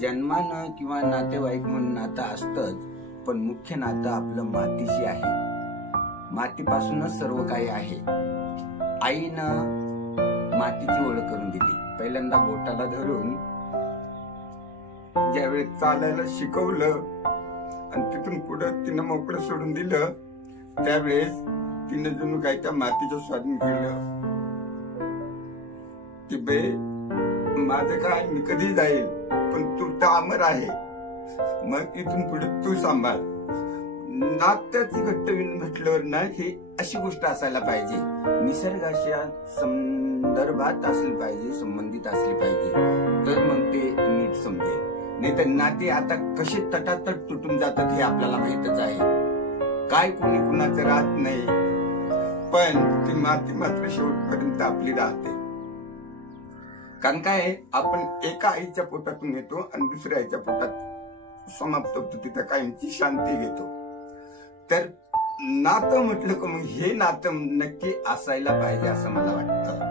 जन्मानं किंवा नातेवाईक म्हणून नातं असतंच, पण मुख्य नातं आपलं मातीशी आहे. मातीपासूनच सर्व काही आहे. आईनं मातीची ओळख करून दिली. पहिल्यांदा बोटाला धरून ज्यावेळेस चालायला शिकवलं आणि तिथून पुढे तिनं मोकळं सोडून दिलं, त्यावेळेस तिनं जणू काही त्या मातीचं स्वाधीन केलं की बे माझं काय, मी कधी जाईल, पण तू तर अमर आहे, मग इथून पुढे तू सांभाळ. नात्याची घट्ट म्हटल्यावर ना, हे अशी गोष्ट असायला पाहिजे. निसर्गाच्या संदर्भात असली पाहिजे, संबंधित असली पाहिजे, तर मग ते नीट समजेल. नाही तर नाते आता कसे तटातट तुटून जातात हे आपल्याला माहितच आहे. काय कोणी कुणाचं राहत नाही, पण ती माती मात्र शेवटपर्यंत आपली राहते. कारण काय, आपण एका आईच्या पोटातून येतो आणि दुसऱ्या आईच्या पोटात समाप्त होतो, तिथं कायमची शांती घेतो. तर नातं म्हटलं का मग हे नातं नक्की असायला पाहिजे असं मला वाटतं.